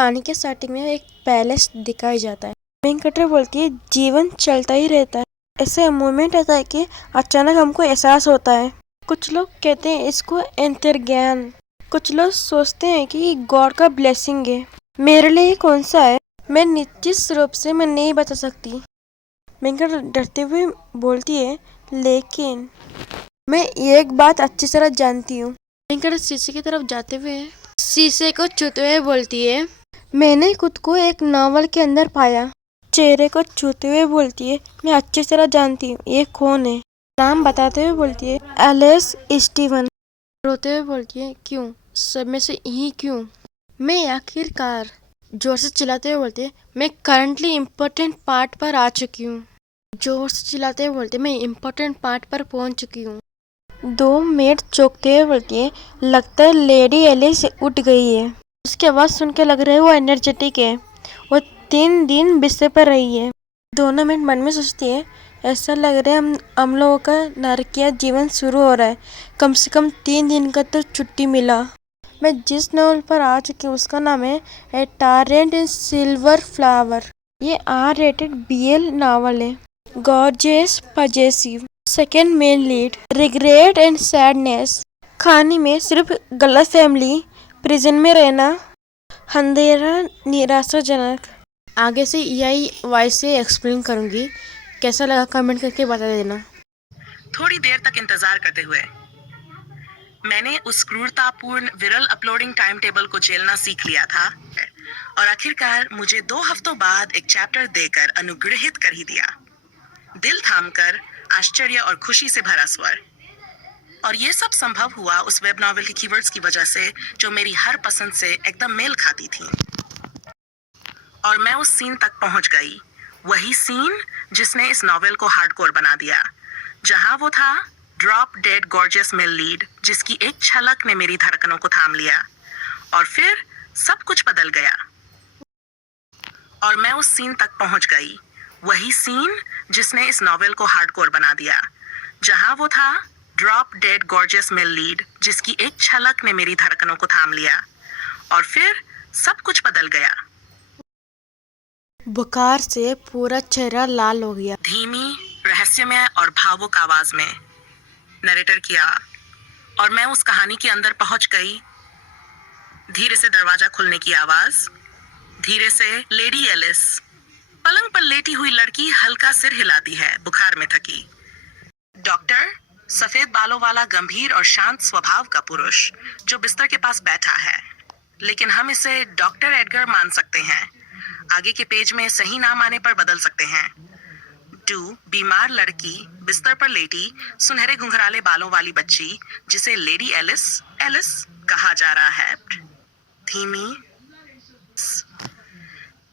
कहानी के स्टार्टिंग में एक पैलेस दिखाई जाता है। मेन कैरेक्टर बोलती है जीवन चलता ही रहता है। ऐसे मोमेंट आता है कि अचानक हमको एहसास होता है। कुछ लोग कहते हैं इसको अंतर्ज्ञान, कुछ लोग सोचते हैं कि गॉड का ब्लेसिंग है। मेरे लिए ये कौन सा है मैं निश्चित रूप से मैं नहीं बता सकती। मेन कैरेक्टर डरते हुए बोलती है लेकिन मैं एक बात अच्छी तरह जानती हूँ। मेन कैरेक्टर शीशे की तरफ जाते हुए शीशे को छूते हुए बोलती है मैंने खुद को एक नावल के अंदर पाया। चेहरे को छूते हुए बोलती है मैं अच्छी तरह जानती हूँ ये कौन है। नाम बताते हुए बोलती है एलिस स्टीवन। रोते हुए बोलती है क्यों, सब में से ही क्यों। मैं आखिरकार जोर से चिल्लाते हुए बोलती है मैं करंटली इम्पोर्टेंट पार्ट पर आ चुकी हूँ। जोर से चिल्लाते हुए बोलती है मैं इम्पोर्टेंट पार्ट पर पहुँच चुकी हूँ। 2 मिनट चौंकते हुए बोलती है लगता है लेडी एलिस उठ गई है। उसकी आवाज़ सुन के लग रहा है वो एनर्जेटिक है। वो 3 दिन बिस्तर पर रही है। दोनों मिनट मन में सोचती है ऐसा लग रहा है हम लोगों का नरकिया जीवन शुरू हो रहा है। कम से कम 3 दिन का तो छुट्टी मिला। मैं जिस नॉवल पर आ चुकी हूँ उसका नाम है ए टॉरेंट इन सिल्वर फ्लावर। ये R-rated BL नावल है। Gorgeous possessive. Second main lead regret and sadness. कहानी में सिर्फ गलत फैमिली, प्रिजन में रहना, अंधेरा, निराशाजनक। आगे से यही वॉइस से एक्सप्लेन करूंगी। कैसा लगा कमेंट करके बता देना। थोड़ी देर तक इंतजार करते हुए मैंने उस क्रूरतापूर्ण विरल अपलोडिंग टाइम टेबल को झेलना सीख लिया था और आखिरकार मुझे 2 हफ्तों बाद एक चैप्टर देकर अनुग्रहित कर ही दिया। दिल थामकर आश्चर्य और खुशी से भरा स्वर। और ये सब संभव हुआ उस वेब नॉवेल की कीवर्ड्स की वजह से जो मेरी हर पसंद से एकदम मेल खाती थी। और मैं उस सीन तक पहुंच गई, वही सीन जिसने इस नॉवेल को हार्डकोर बना दिया, जहां वो था drop dead gorgeous male lead जिसकी एक झलक ने मेरी धड़कनों को थाम लिया और फिर सब कुछ बदल गया। और मैं उस सीन तक पहुंच गई, वही सीन जिसने इस नॉवेल को हार्डकोर बना दिया, जहां वो था drop dead gorgeous male lead जिसकी एक झलक ने मेरी धड़कनों को थाम लिया और फिर सब कुछ बदल गया। बुखार से पूरा चेहरा लाल हो गया। धीमी, रहस्यमय और भावुक आवाज में नरेटर किया और मैं उस कहानी के अंदर पहुंच गई। धीरे से दरवाजा खुलने की आवाज, धीरे से लेडी एलिस पलंग पर लेटी हुई लड़की हल्का सिर हिलाती है, बुखार में थकी। डॉक्टर सफेद बालों वाला गंभीर और शांत स्वभाव का पुरुष जो बिस्तर के पास बैठा है, लेकिन हम इसे डॉक्टर एडगर मान सकते हैं। आगे के पेज में सही नाम आने पर बदल सकते हैं। बीमार लड़की बिस्तर पर लेटी सुनहरे घुंघराले बालों वाली बच्ची जिसे लेडी एलिस कहा जा रहा है। धीमी,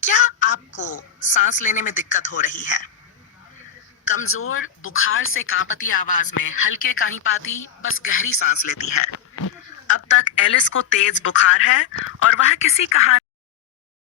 क्या आपको सांस लेने में दिक्कत हो रही है? कमजोर, बुखार से कांपती आवाज में हल्के कानीपाती बस गहरी सांस लेती है। अब तक एलिस को तेज बुखार है और वह किसी कहानी